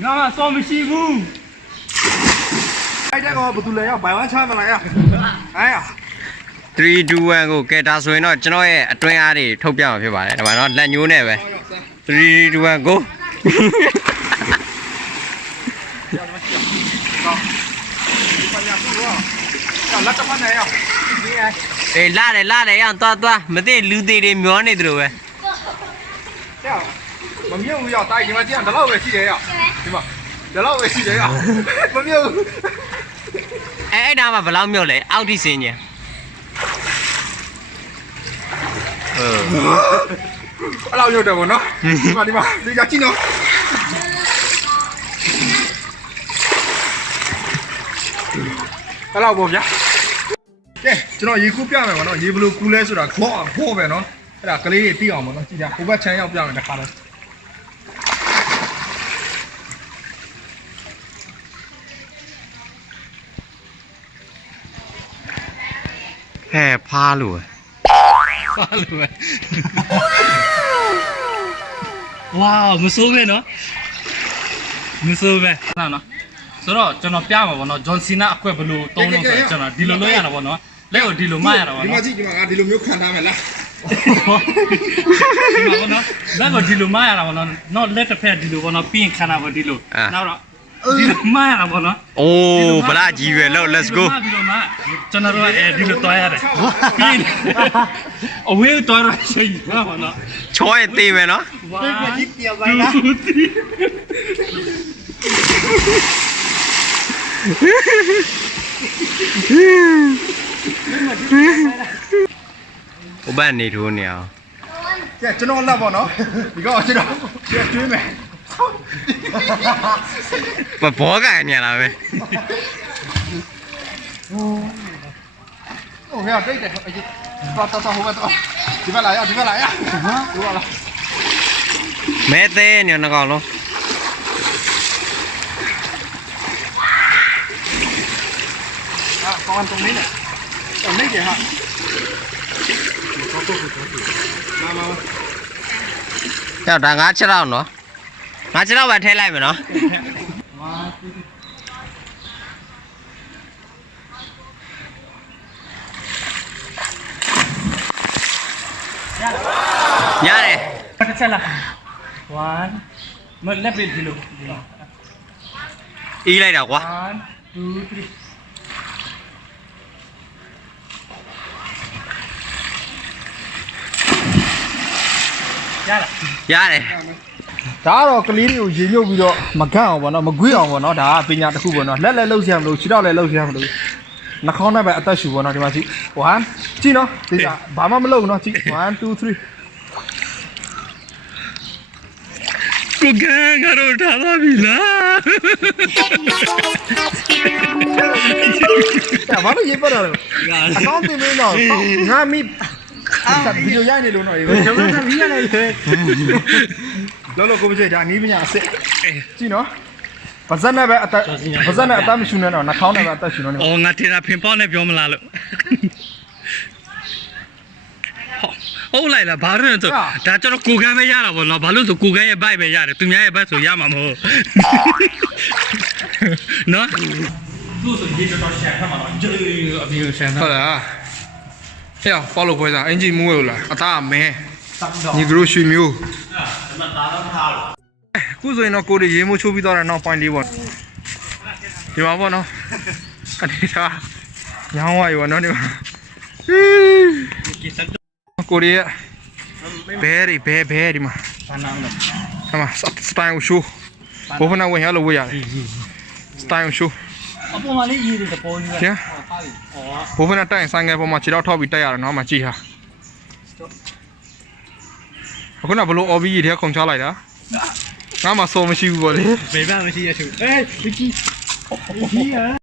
ngã so với chi vu ai đã có một tụi này à bài văn chơi mà này à ai à 3 2 1ကိုကဲဒါဆိုရင်တော့ကျွန်တော်ရဲ့အတွင်းအားတွေထုတ်ပြမှာဖြစ်ပါတယ်ဒါမှတော့လက်ညိုးနဲ့ပဲ3 2 1 go လက်တဖက်နေရအေးလာတယ်ရအောင်သွားမသိလူသေးတွေမျောနေသလိုပဲမမြုပ်ဘူးရတိုက်ဒီမှာကြည့်ရဒီလောက်ပဲရှိတယ်ရဒီမှာဒီလောက်ပဲရှိတယ်ရမမြုပ်ဘူးအဲ့ဒါမှဘယ်လောက်မြုပ်လဲအောက်ထိစင်းညအဲ့လောက်မြုပ်တယ်ဗောနော်ဒီမှာဒီကြည့်နော်အဲ့လောက်ပေါ့ဗျာကဲကျွန်တော်ရေကူးပြမယ်ဗောနော်ရေဘယ်လိုကူးလဲဆိုတာခေါ့ပဲနော်အဲ့ဒါကလေးတွေသိအောင်ဗောနော်ကြည့်ကြဟိုဘက်ချမ်းရောက်ပြမယ်တခါတော့ဟဲ့ဖားလို့ wow một số bên đó một số bên nào nó số đó cho nó piao mà bọn nó John Cena quay blue tông nó phải cho nó đi lối à nó bọn nó lấy ở đi lối mai à nó bọn nóဒီမှာဒီလိုမျိုးခံထားမယ်လား mà bọn nó lấy ở đi lối mai à nó bọn nó let the pair đi lối bọn nó pin khana bọn đi lối nào đó đi lối mai à bọn nó အိုးဗလာကြီးပဲလို့ let's go đi lối mai cho nó rồi đi lối toy à đấy pin ở quê toy rồi xây ra bọn nó ချောရဲ့သေးမယ်နော် ဟိုဘက်နေထိုးနေအောင် ကဲကျွန်တော်လက်ပေါ့နော်ဒီကောင်ကျွန်တော်ကျွေးမယ် ဘောကန်နေလာပဲ ဟိုကတိတ်တယ်အကြီးတော့ဟိုကတော့ဒီဘက်လာရဒီဘက်လာရဒီဘက်လာ မဲသေးနေနှကောင်လုံး ကောင်းတမင်းနဲ့တော့နေကြဟာမ ကြောက်ဒါငါးချက်တော့နော်ငါးချက်တော့ပဲထဲလိုက်မယ်နော်ရတယ် Cái xe là one một lép bên thì lục အီးလိုက်တော့ကွာ one two three ရလား ရတယ် ဒါကတော့ကလေးတွေကိုရေညှုပ်ပြီးတော့မကန့်အောင်ပေါ့နော်မကွေးအောင်ပေါ့နော်ဒါကပညာတစ်ခုပေါ့နော်လက်လှုပ်ရှားမလို့ခြေထောက်လည်းလှုပ်ရှားမလို့နှာခေါင်းနဲ့ပဲအသက်ရှူပေါ့နော်ဒီမှာကြည့်1ကြည့်နော်ဒီကဘာမှမလုပ်နော်ကြည့်1 2 3 ကိုကဲငါတို့ထားသွားပြီလား ဘာလို့ရေးပတ်တော့လဲအကောင့်တင်မင်းတော့ငါမိဗီဒီယိုရိုက်နေလို့တော့ရေကျွန်တော်ကမီးရနေတယ်လောကိုမကြည့်ဒါနီးပညာအစ်ကြည့်နော်ပါဇက်နဲ့ပဲအသက်ပါဇက်နဲ့အသက်မရှူနဲ့တော့နှာခေါင်းနဲ့ပဲအသက်ရှူနေတယ် အော်ငါထင်တာဖင်ပေါက်နဲ့ပြောမလားလို့ဟုတ်လိုက်လားဘာလို့လဲဆိုဒါကျွန်တော်ကိုကန်းပဲရတာပေါ့နော်ဘာလို့ဆိုကိုကန်းရဲ့ဘိုက်ပဲရတယ်သူများရဲ့ဘက်ဆိုရမှာမဟုတ်နော်သူ့ဆိုဒီတော့ရှာထားမှာတော့ကျေအပြင်ရှာထား ဟုတ်လားဟဲ့ပေါလို့ဖွဲစားအင်ဂျီမူးရလားအသားမဲညီကရိုရွှေမျိုးခုဆိုရင်တော့ကိုရီရေမိုးချိုးပြီးတော့နောက်ပိုင်းလေးပေါ့ဒီမှာပေါ့နော်အနေထားညောင်းဝါရောနော်ဒီမှာကိုရီဘဲဒီမှာဟမ်စတိုင်ရှိုးဘုဖနာဝင်ရလို့ဝေးရတယ်စတိုင်ရှိုး အပေါ်မှာလေးရေးတယ်ပေါ်ကြီးက ကျန်ဘိုးဖနာတိုင်ဆိုင်ငယ်ပေါ်မှာခြေထောက်ထောက်ပြီးတက်ရတယ်နော်မှကြည့်ဟာအခုနဘလို့ OB ရေထဲခုံချလိုက်တာငါမှစောမရှိဘူးပေါ့လေ ဘယ်မှမရှိရချူအေးဒီကြီး